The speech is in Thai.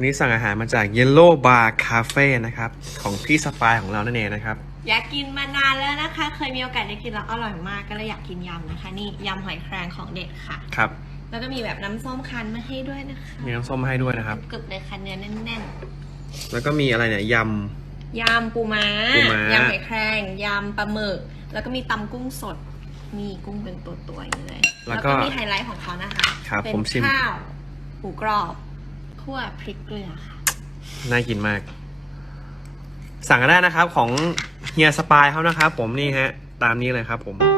วันนี้สั่งอาหารมาจาก Yellow Bar Cafe นะครับ ของพี่สปายของเรานั่นเองนะครับ อยากกินมานานแล้วนะคะ เคยมีโอกาสได้กินแล้วอร่อยมากก็เลยอยากกินยำนะคะ นี่ยำหอยแครงของเด็ดค่ะ ครับ แล้วก็มีแบบน้ำส้มคั้นมาให้ด้วยนะคะมีน้ำส้มให้ด้วยนะครับกรึบๆเลยค่ะเนื้อแน่นแล้วก็มีอะไรเนี่ยยๆยำปูม้าปูม้ายยำหอยแครงยำปลาหมึก แล้วก็มีตำกุ้งสด มีกุ้งเป็นตัวๆอย่างนี้เลยแล้วก็มีไฮไลท์ของเขานะคะ ครับเป็นผมชิม ข้าวหมูกรอบ คั่วพริกเกลือค่ะ น่ากินมาก สั่งกันได้นะครับของเฮียสปายเขานะครับผมนี่ฮะ ตามนี้เลยครับผม